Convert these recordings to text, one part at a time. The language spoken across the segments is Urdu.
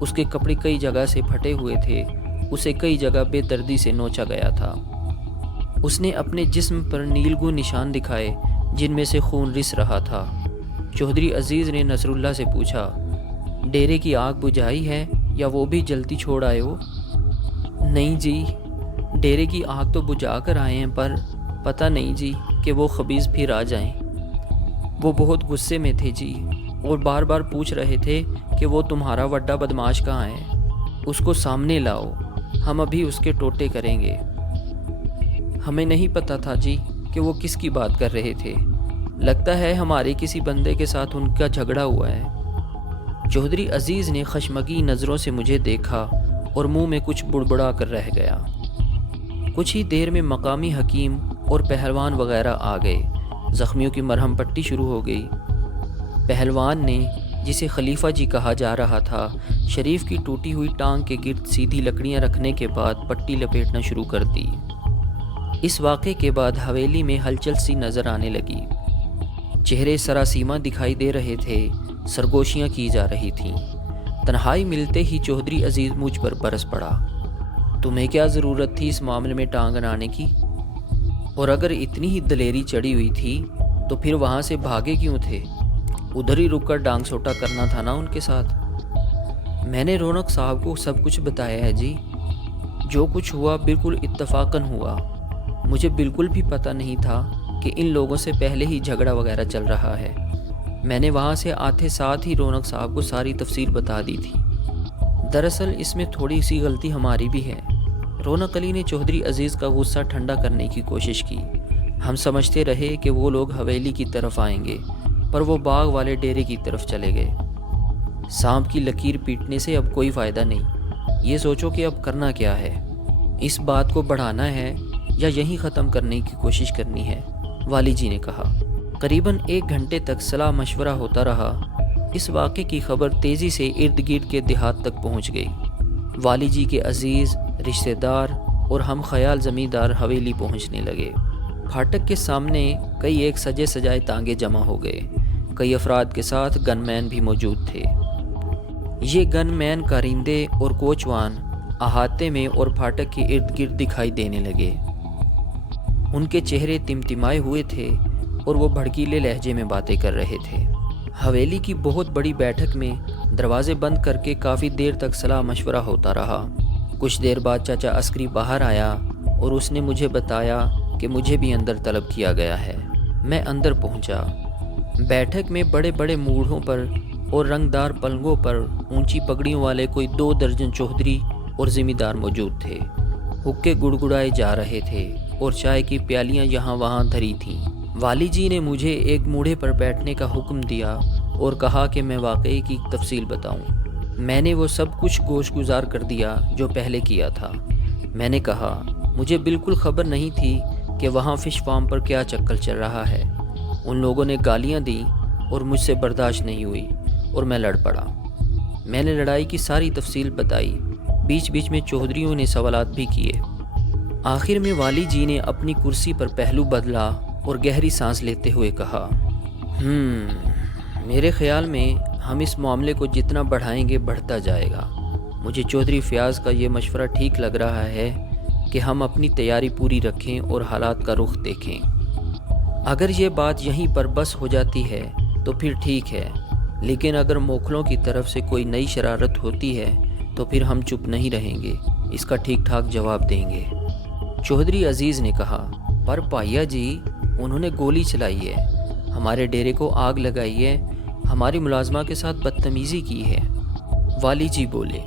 اس کے کپڑے کئی جگہ سے پھٹے ہوئے تھے، اسے کئی جگہ بے دردی سے نوچا گیا تھا۔ اس نے اپنے جسم پر نیلگوں نشان دکھائے جن میں سے خون رس رہا تھا۔ چودھری عزیز نے نصر اللہ سے پوچھا، ڈیرے کی آگ بجھائی ہے یا وہ بھی جلتی چھوڑ آئے ہو؟ نہیں جی، ڈیرے کی آگ تو بجھا کر آئے ہیں، پر پتہ نہیں جی کہ وہ خبیث پھر آ جائیں۔ وہ بہت غصے میں تھے جی، اور بار بار پوچھ رہے تھے کہ وہ تمہارا وڈا بدماش کہاں ہے، اس کو سامنے لاؤ، ہم ابھی اس کے ٹوٹے کریں گے۔ ہمیں نہیں پتہ تھا جی کہ وہ کس کی بات کر رہے تھے، لگتا ہے ہمارے کسی بندے کے ساتھ ان کا جھگڑا ہوا ہے۔ چودھری عزیز نے خشمگی نظروں سے مجھے دیکھا اور منہ میں کچھ بڑبڑا کر رہ گیا۔ کچھ ہی دیر میں مقامی حکیم اور پہلوان وغیرہ آ گئے، زخمیوں کی مرہم پٹی شروع ہو گئی۔ پہلوان نے، جسے خلیفہ جی کہا جا رہا تھا، شریف کی ٹوٹی ہوئی ٹانگ کے گرد سیدھی لکڑیاں رکھنے کے بعد پٹی لپیٹنا شروع کر دی۔ اس واقعے کے بعد حویلی میں ہلچل سی نظر آنے لگی، چہرے سراسیمہ دکھائی دے رہے تھے، سرگوشیاں کی جا رہی تھیں۔ تنہائی ملتے ہی چودھری عزیز مجھ پر برس پڑا، تمہیں کیا ضرورت تھی اس معاملے میں ٹانگ اڑانے کی؟ اور اگر اتنی ہی دلیری چڑھی ہوئی تھی تو پھر وہاں سے بھاگے کیوں تھے؟ ادھر ہی رک کر ڈانگ سوٹا کرنا تھا نا ان کے ساتھ۔ میں نے رونق صاحب کو سب کچھ بتایا ہے جی، جو کچھ ہوا بالکل اتفاقاً ہوا، مجھے بالکل بھی پتہ نہیں تھا کہ ان لوگوں سے پہلے ہی جھگڑا وغیرہ چل رہا ہے۔ میں نے وہاں سے آتے ساتھ ہی رونق صاحب کو ساری تفصیل بتا دی تھی۔ دراصل اس میں تھوڑی سی غلطی ہماری بھی ہے۔ رونق علی نے چودھری عزیز کا غصہ ٹھنڈا کرنے کی کوشش کی۔ ہم سمجھتے رہے کہ وہ لوگ حویلی کی طرف آئیں گے، پر وہ باغ والے ڈیرے کی طرف چلے گئے۔ سانپ کی لکیر پیٹنے سے اب کوئی فائدہ نہیں، یہ سوچو کہ اب کرنا کیا ہے، اس بات کو بڑھانا ہے یا یہیں ختم کرنے کی کوشش کرنی ہے؟ والی جی نے کہا۔ قریباً 1 گھنٹے تک صلاح مشورہ ہوتا رہا۔ اس واقعے کی خبر تیزی سے ارد گرد کے دیہات تک پہنچ گئی۔ والی جی کے عزیز، رشتہ دار اور ہم خیال زمیندار حویلی پہنچنے لگے۔ پھاٹک کے سامنے کئی ایک سجے سجائے تانگے جمع ہو گئے، کئی افراد کے ساتھ گن مین بھی موجود تھے۔ یہ گن مین کارندے اور کوچوان احاطے میں اور پھاٹک کے ارد گرد دکھائی دینے لگے۔ ان کے چہرے تمتمائے ہوئے تھے اور وہ بھڑکیلے لہجے میں باتیں کر رہے تھے۔ حویلی کی بہت بڑی بیٹھک میں دروازے بند کر کے کافی دیر تک صلاح مشورہ ہوتا رہا۔ کچھ دیر بعد چاچا عسکری باہر آیا اور اس نے مجھے بتایا کہ مجھے بھی اندر طلب کیا گیا ہے۔ میں اندر پہنچا۔ بیٹھک میں بڑے بڑے موڑھوں پر اور رنگدار پلنگوں پر اونچی پگڑیوں والے کوئی 2 درجن چودھری اور ذمہ دار موجود تھے۔ حقے گڑگڑائے جا رہے تھے اور چائے کی پیالیاں یہاں وہاں دھری تھیں۔ والی جی نے مجھے ایک موڑھے پر بیٹھنے کا حکم دیا اور کہا کہ میں واقعے کی تفصیل بتاؤں۔ میں نے وہ سب کچھ گوش گزار کر دیا جو پہلے کیا تھا۔ میں نے کہا، مجھے بالکل خبر نہیں تھی کہ وہاں فش فارم پر کیا چکر چل رہا ہے۔ ان لوگوں نے گالیاں دیں اور مجھ سے برداشت نہیں ہوئی اور میں لڑ پڑا۔ میں نے لڑائی کی ساری تفصیل بتائی، بیچ بیچ میں چودھریوں نے سوالات بھی کیے۔ آخر میں والی جی نے اپنی کرسی پر پہلو بدلا اور گہری سانس لیتے ہوئے کہا، میرے خیال میں ہم اس معاملے کو جتنا بڑھائیں گے بڑھتا جائے گا۔ مجھے چودھری فیاض کا یہ مشورہ ٹھیک لگ رہا ہے کہ ہم اپنی تیاری پوری رکھیں اور حالات کا رخ دیکھیں۔ اگر یہ بات یہیں پر بس ہو جاتی ہے تو پھر ٹھیک ہے، لیکن اگر موکھلوں کی طرف سے کوئی نئی شرارت ہوتی ہے تو پھر ہم چپ نہیں رہیں گے، اس کا ٹھیک ٹھاک جواب دیں گے۔ چودھری عزیز نے کہا، پر پائیا جی، انہوں نے گولی چلائی ہے، ہمارے ڈیرے کو آگ لگائی ہے، ہماری ملازمہ کے ساتھ بدتمیزی کی ہے۔ والی جی بولے،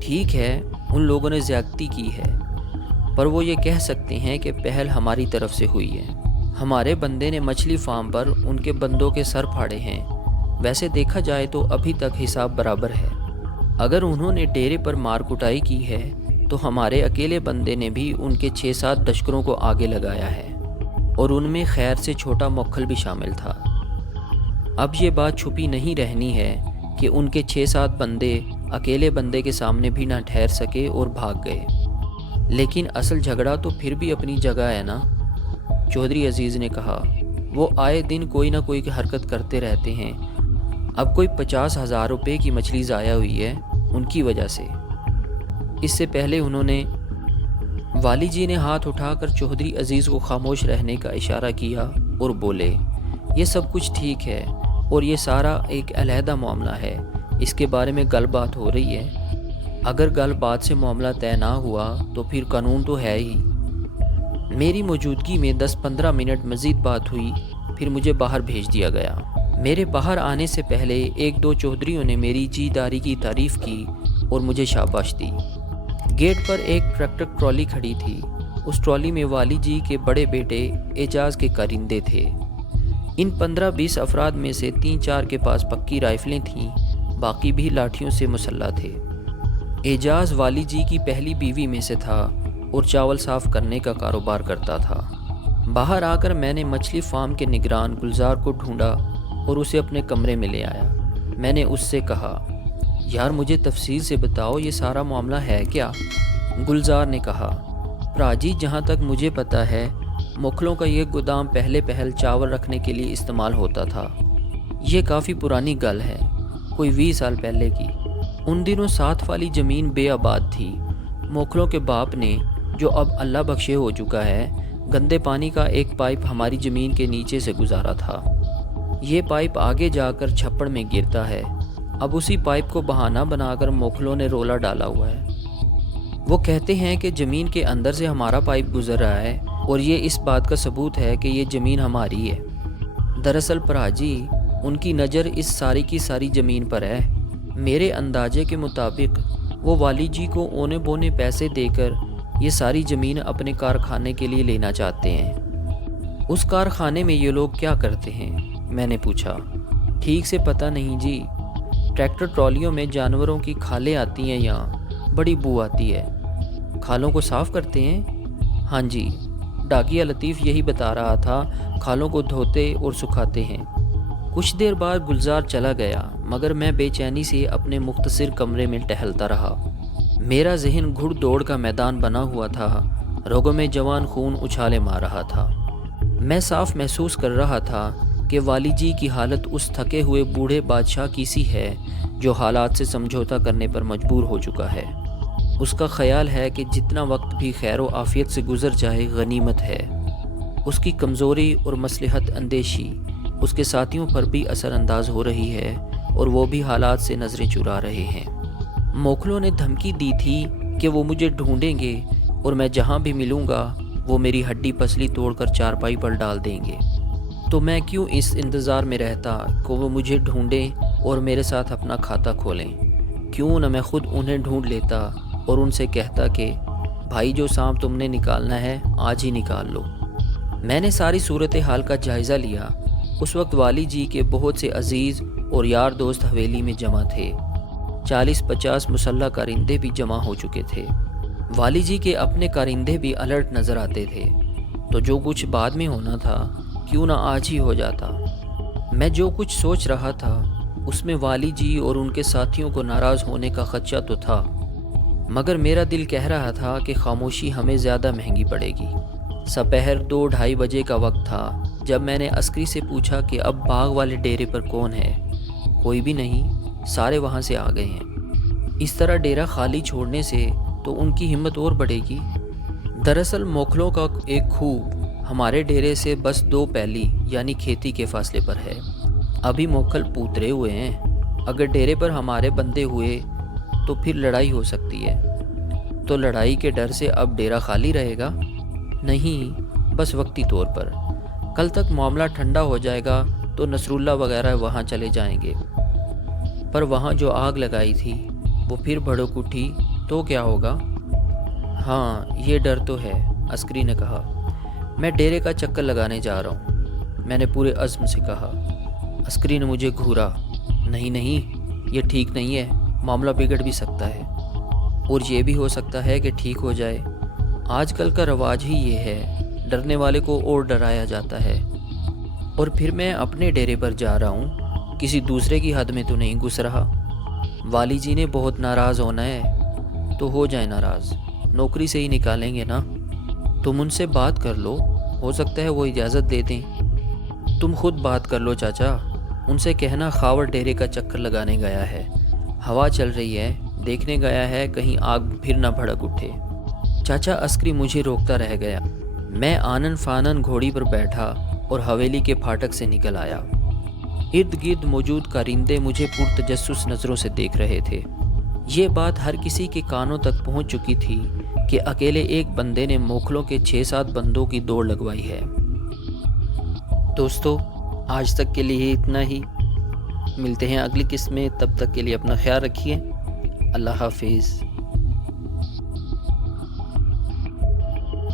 ٹھیک ہے، ان لوگوں نے زیادتی کی ہے، پر وہ یہ کہہ سکتے ہیں کہ پہل ہماری طرف سے ہوئی ہے۔ ہمارے بندے نے مچھلی فارم پر ان کے بندوں کے سر پھاڑے ہیں۔ ویسے دیکھا جائے تو ابھی تک حساب برابر ہے۔ اگر انہوں نے ڈیرے پر مار کٹائی کی ہے تو ہمارے اکیلے بندے نے بھی ان کے 6-7 لشکروں کو آگے لگایا ہے، اور ان میں خیر سے چھوٹا موکھل بھی شامل تھا۔ اب یہ بات چھپی نہیں رہنی ہے کہ ان کے 6-7 بندے اکیلے بندے کے سامنے بھی نہ ٹھہر سکے اور بھاگ گئے۔ لیکن اصل جھگڑا تو پھر بھی اپنی جگہ ہے نا، چودھری عزیز نے کہا۔ وہ آئے دن کوئی نہ کوئی حرکت کرتے رہتے ہیں۔ اب کوئی 50,000 روپے کی مچھلی ضائع ہوئی ہے ان کی وجہ سے۔ اس سے پہلے انہوں نے والی جی نے ہاتھ اٹھا کر چودھری عزیز کو خاموش رہنے کا اشارہ کیا اور بولے، یہ سب کچھ ٹھیک ہے اور یہ سارا ایک علیحدہ معاملہ ہے، اس کے بارے میں گل بات ہو رہی ہے۔ اگر گل بات سے معاملہ طے نہ ہوا تو پھر قانون تو ہے ہی۔ میری موجودگی میں 10-15 منٹ مزید بات ہوئی، پھر مجھے باہر بھیج دیا گیا۔ میرے باہر آنے سے پہلے 1-2 چودھریوں نے میری جی داری کی تعریف کی اور مجھے شاباش دی۔ گیٹ پر ایک ٹریکٹر ٹرالی کھڑی تھی، اس ٹرالی میں والی جی کے بڑے بیٹے اعجاز کے کارندے تھے۔ ان 15-20 افراد میں سے 3-4 کے پاس پکی رائفلیں تھیں، باقی بھی لاٹھیوں سے مسلح تھے۔ اعجاز والی جی کی پہلی بیوی میں سے تھا اور چاول صاف کرنے کا کاروبار کرتا تھا۔ باہر آ کر میں نے مچھلی فارم کے نگران گلزار کو ڈھونڈا اور اسے اپنے کمرے میں لے آیا۔ میں نے اس سے کہا، یار مجھے تفصیل سے بتاؤ یہ سارا معاملہ ہے کیا؟ گلزار نے کہا، پراجی جہاں تک مجھے پتہ ہے مکھلوں کا یہ گودام پہل چاول رکھنے کے لیے استعمال ہوتا تھا۔ یہ کافی پرانی گل ہے، کوئی 20 سال پہلے کی۔ ان دنوں ساتھ والی زمین بے آباد تھی۔ مکھلوں کے باپ نے، جو اب اللہ بخشے ہو چکا ہے، گندے پانی کا ایک پائپ ہماری زمین کے نیچے سے گزارا تھا۔ یہ پائپ آگے جا کر چھپڑ میں گرتا ہے۔ اب اسی پائپ کو بہانہ بنا کر مکھلوں نے رولا ڈالا ہوا ہے۔ وہ کہتے ہیں کہ زمین کے اندر سے ہمارا پائپ گزر رہا ہے اور یہ اس بات کا ثبوت ہے کہ یہ زمین ہماری ہے۔ دراصل پراجی ان کی نظر اس ساری کی ساری زمین پر ہے۔ میرے اندازے کے مطابق وہ والی جی کو اونے بونے پیسے دے کر یہ ساری زمین اپنے کارخانے کے لیے لینا چاہتے ہیں۔ اس کارخانے میں یہ لوگ کیا کرتے ہیں؟ میں نے پوچھا۔ ٹھیک سے پتہ نہیں جی، ٹریکٹر ٹرالیوں میں جانوروں کی کھالیں آتی ہیں، یہاں بڑی بو آتی ہے۔ کھالوں کو صاف کرتے ہیں؟ ہاں جی، ڈاکیہ لطیف یہی بتا رہا تھا، کھالوں کو دھوتے اور سکھاتے ہیں۔ کچھ دیر بعد گلزار چلا گیا، مگر میں بے چینی سے اپنے مختصر کمرے میں ٹہلتا رہا۔ میرا ذہن گھڑ دوڑ کا میدان بنا ہوا تھا، رگوں میں جوان خون اچھالے مار رہا تھا۔ میں صاف محسوس کر رہا تھا کہ والی جی کی حالت اس تھکے ہوئے بوڑھے بادشاہ کی سی ہے جو حالات سے سمجھوتا کرنے پر مجبور ہو چکا ہے۔ اس کا خیال ہے کہ جتنا وقت بھی خیر و عافیت سے گزر جائے غنیمت ہے۔ اس کی کمزوری اور مصلحت اندیشی اس کے ساتھیوں پر بھی اثر انداز ہو رہی ہے اور وہ بھی حالات سے نظریں چرا رہے ہیں۔ موکھلوں نے دھمکی دی تھی کہ وہ مجھے ڈھونڈیں گے اور میں جہاں بھی ملوں گا وہ میری ہڈی پسلی توڑ کر چارپائی پر ڈال دیں گے۔ تو میں کیوں اس انتظار میں رہتا کہ وہ مجھے ڈھونڈیں اور میرے ساتھ اپنا کھاتا کھولیں؟ کیوں نہ میں خود انہیں ڈھونڈ لیتا اور ان سے کہتا کہ بھائی جو سانپ تم نے نکالنا ہے آج ہی نکال لو۔ میں نے ساری صورتحال کا جائزہ لیا۔ اس وقت والی جی کے بہت سے عزیز اور یار دوست حویلی میں جمع تھے۔ 40-50 مسلح کارندے بھی جمع ہو چکے تھے۔ والی جی کے اپنے کارندے بھی الرٹ نظر آتے تھے۔ تو جو کچھ بعد میں ہونا تھا کیوں نہ آج ہی ہو جاتا۔ میں جو کچھ سوچ رہا تھا اس میں والی جی اور ان کے ساتھیوں کو ناراض ہونے کا خدشہ تو تھا، مگر میرا دل کہہ رہا تھا کہ خاموشی ہمیں زیادہ مہنگی پڑے گی۔ سپہر 2-2:30 بجے کا وقت تھا جب میں نے عسکری سے پوچھا کہ اب باغ والے ڈیرے پر کون ہے؟ کوئی بھی نہیں، سارے وہاں سے آ گئے ہیں۔ اس طرح ڈیرا خالی چھوڑنے سے تو ان کی ہمت اور بڑھے گی۔ دراصل موکھلوں کا ایک کھوہ ہمارے ڈیرے سے بس 2 پیلی یعنی کھیتی کے فاصلے پر ہے۔ ابھی موکھل پوترے ہوئے ہیں، اگر ڈیرے پر ہمارے بندے ہوئے تو پھر لڑائی ہو سکتی ہے۔ تو لڑائی کے ڈر سے اب ڈیرا خالی رہے گا؟ نہیں، بس وقتی طور پر۔ کل تک معاملہ ٹھنڈا ہو جائے گا تو نصر اللہ وغیرہ وہاں چلے جائیں گے۔ پر وہاں جو آگ لگائی تھی وہ پھر بھڑک اٹھی تو کیا ہوگا؟ ہاں یہ ڈر تو ہے، عسکری نے کہا۔ میں ڈیرے کا چکر لگانے جا رہا ہوں، میں نے پورے عزم سے کہا۔ عسکری نے مجھے گھورا۔ نہیں، یہ ٹھیک نہیں ہے، معاملہ بگڑ بھی سکتا ہے، اور یہ بھی ہو سکتا ہے کہ ٹھیک ہو جائے۔ آج کل کا رواج ہی یہ ہے، ڈرنے والے کو اور ڈرایا جاتا ہے۔ اور پھر میں اپنے ڈیرے پر جا رہا ہوں، کسی دوسرے کی حد میں تو نہیں گھس رہا۔ والی جی نے بہت ناراض ہونا ہے تو ہو جائے ناراض، نوکری سے ہی نکالیں گے نا۔ تم ان سے بات کر لو، ہو سکتا ہے وہ اجازت دے دیں۔ تم خود بات کر لو چاچا، ان سے کہنا خاور ڈیرے کا چکر لگانے گیا ہے، ہوا چل رہی ہے، دیکھنے گیا ہے کہیں آگ پھر نہ بھڑک اٹھے۔ چاچا عسکری مجھے روکتا رہ گیا۔ میں آنن فانن گھوڑی پر بیٹھا اور حویلی کے پھاٹک سے نکل آیا۔ ارد گرد موجود کارندے مجھے پرتجسس نظروں سے دیکھ رہے تھے۔ یہ بات ہر کسی کے کانوں تک پہنچ چکی تھی کہ اکیلے ایک بندے نے موکھلوں کے 6-7 بندوں کی دوڑ لگوائی ہے۔ دوستو، آج تک کے لیے اتنا ہی۔ ملتے ہیں اگلی قسط میں، تب تک کے لیے اپنا خیال رکھیے۔ اللہ حافظ۔